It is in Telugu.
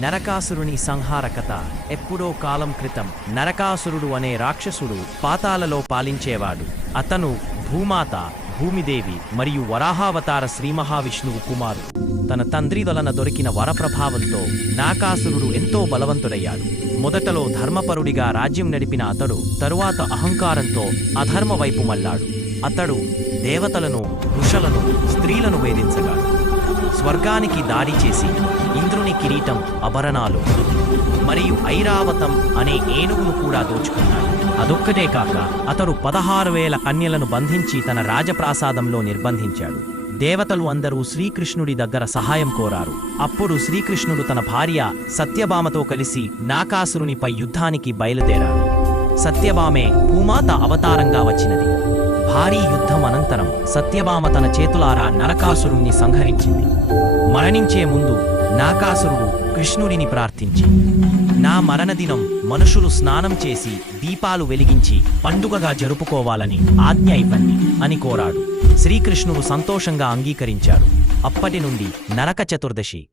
నరకాసురుని సంహారకత ఎప్పుడో కాలం క్రితం నరకాసురుడు అనే రాక్షసుడు పాతాలలో పాలించేవాడు. అతను భూమాత భూమిదేవి మరియు వరాహావతార శ్రీ మహావిష్ణువు కుమారుడు. తన తండ్రి వలన దొరికిన వరప్రభావంతో నాకాసురుడు ఎంతో బలవంతుడయ్యాడు. మొదటలో ధర్మపరుడిగా రాజ్యం నడిపిన అతడు తరువాత అహంకారంతో అధర్మ వైపు మళ్ళాడు. అతడు దేవతలను ఋషులను స్త్రీలను వేధించగాడు స్వర్గానికి దాడి చేసి ఇంద్రుని కిరీటం అభరణాలు మరియు ఐరావతం అనే ఏనుగును కూడా దోచుకున్నాడు. అదొక్కటే కాక అతడు పదహారు వేల కన్యలను బంధించి తన రాజప్రాసాదంలో నిర్బంధించాడు. దేవతలు అందరూ శ్రీకృష్ణుడి దగ్గర సహాయం కోరారు. అప్పుడు శ్రీకృష్ణుడు తన భార్య సత్యభామతో కలిసి నాకాసురునిపై యుద్ధానికి బయలుదేరాడు. సత్యభామే భూమాత అవతారంగా వచ్చినది. భారీ యుద్ధం అనంతరం సత్యభామ తన చేతులారా నరకాసురుణ్ణి సంహరించింది. మరణించే ముందు నాకాసురుడు కృష్ణుడిని ప్రార్థించి నా మరణదినం మనుషులు స్నానం చేసి దీపాలు వెలిగించి పండుగగా జరుపుకోవాలని ఆజ్ఞ ఇవ్వండి అని కోరాడు. శ్రీకృష్ణుడు సంతోషంగా అంగీకరించాడు. అప్పటి నుండి నరక చతుర్దశి.